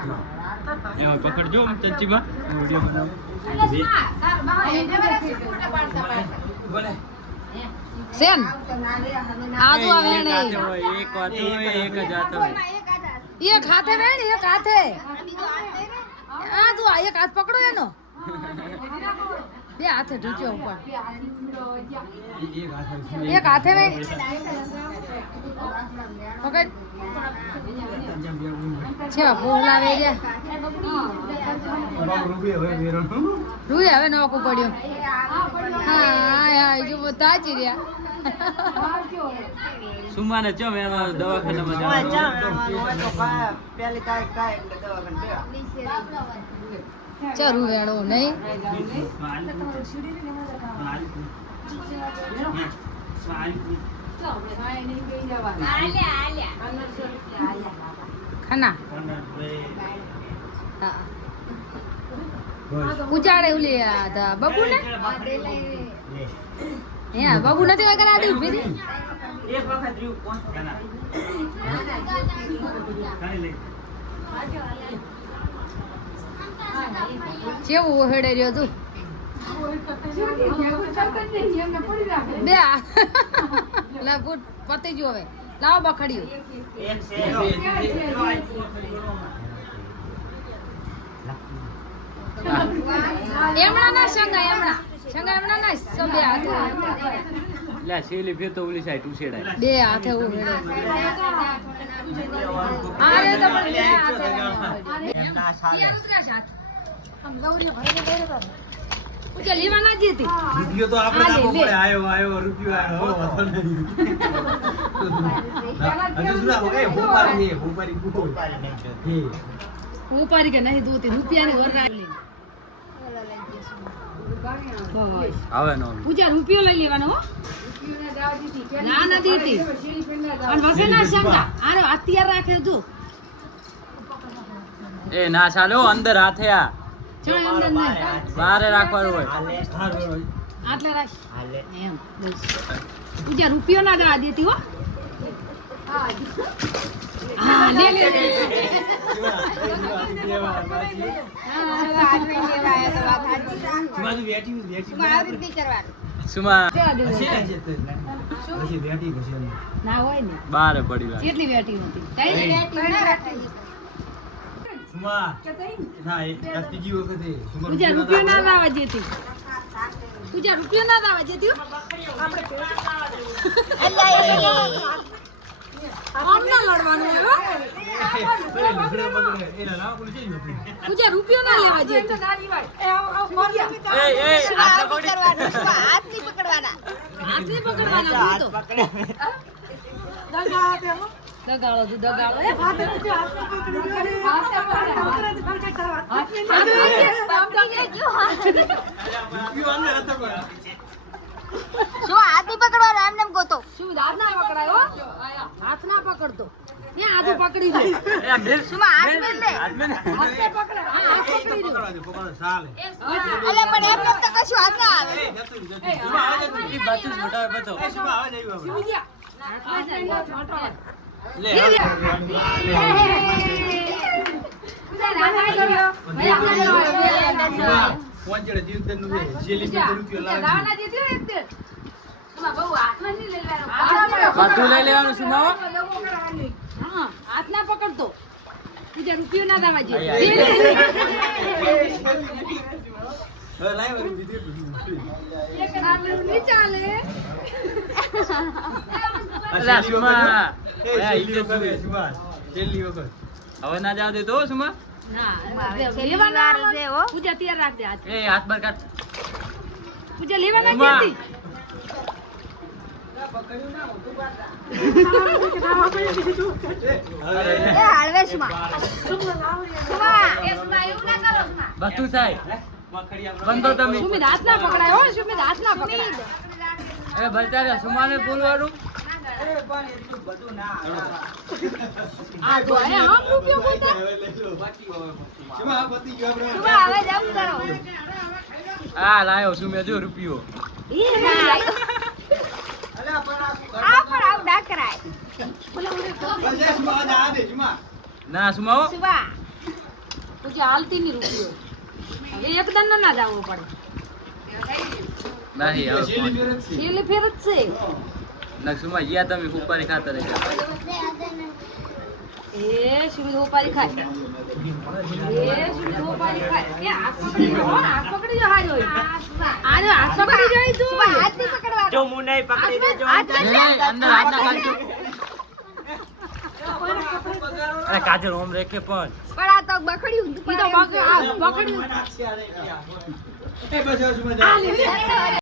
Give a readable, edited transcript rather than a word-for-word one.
એ પકડજો ચંચીબા video બનાવો સેન આજુ આવે ને એક વાત હોય એક જ આતો હોય એક હાથે વેણ એક હાથે આજુ એક હાથ પકડો એનો બે હાથે ઢૂચો ઉપર એક હાથે વેણ પકડ છે બોલાવે રે રૂએ હવે નોકો પડ્યો હા યાર જો બતા જ રહ્યા સુમાને ચમ એનો દવાખાનામાં ચરું વેણો નહીં ખાના ઉજાડે ઉલી આ બાબુ ને હે બાબુ નથી વગર આડી ઉભી હતી એક વખત રહ્યું કોણ ખાના કેવું ઓહેડે રહ્યો તું બે લા ગુડ પતી ગયો હવે લાવો બખડ્યું એમણા ના સંગા ના સબે હાથે લે શેલી ફેર તો ઓલી સાઈડ ઉછેડાય બે હાથે ઓહેડે આરે તો પણ બે હાથે એમના સાલે આમ લવરી ભરે ભરે ઉજે લેવા ના જીતી રૂપિયો તો આપણે આપો પડે આયો રૂપિયો આયો હતો નહીં હજુ સુરા હોય ભોપારી હું પારી કે નહીં દોતી રૂપિયાની ઘર રાખી આવે નો પૂજા રૂપિયો લઈ લેવાનો હો ના ના દીતી અને વસે ના સમજા આને હથિયાર રાખે તું એ ના ચાલો અંદર હાથે આ ચલો અંદર નહીં બારે રાખવાનું હોય આટલે રાખ એમ બસ પૂજા રૂપિયો ના દવા દેતી હો હા લે લે સુમા ના હોય ને બારે પડી લાગે કેટલી વેટી હતી કઈ વેટી સુમા ના એક ત્રીજી વખતે પૂજા રૂપિયો ના લાવા જેતી પૂજા રૂપિયો ના લાવા જેતી આમના લડવાનું હો પૂજા રૂપિયો ના લેવા જેતી હાથથી પકડવાના દગાળો તું દગાળો શું હાથ પકડવાનો એમને એમ ગોતો શું હાથ ના પકડાયો હાથ ના પકડતો ત્યાં હાથ પકડી દે શું હાથ મેલે હાથે પકડે હા હાથ પકડી દે અલે પણ એમ તો કશું હાથ ના આવે બધું લઈ લેવાનું સુમા હાથ ના પકડતો બીજા રૂપિયો ના દાવા જે ચાલે અલા સુમા છેલ્લી વખત હવે ના જાવ દે તો સુમા ના લેવાના છે હો પૂજા તૈયાર રાખ દે હાથ એ હાથ પર કાઢ પૂજા લેવાના સુમા. કેતી એ હાલવેશમાં બધું થાય બંધો તમે સુમિત હાથ ના પકડાય હો સુમિત હાથ ના પકડાય એ બચારે સુમાને બોલવાનું આ તો એ આમ રૂપિયો બોલતા હવે જમ કરો આ લાયો સુમે જો રૂપિયો એ આ પણ આવું ના કરાય ના સુમાઓ સુબા કે હાલતી ની રૂપિયો હવે એકદમ ના જવું પડે નહીં હવે છેલ્લી ફેર જ છે નક્ષુમાં ગયા તમે ઉપારી ખાતા રહ્યા એ સુમિત ઉપાડી ખાય એ સુમિત ઉપાડી ખાય એ હાથ પકડી જો હાથ પકડી જો હાજો આજો હાથ પકડી જોઈ તું હાથ નહીં પકડવાનો. જો મુને પકડી દેજો હાથ નહીં, નહીં, અંદર હાથ ના ખાજો. અરે કાજલ ઓમ રેખે પણ પણ આ તો બખડ્યું ઈ તો બકડ્યું એ બસ હવે સુમાં જા. આ લે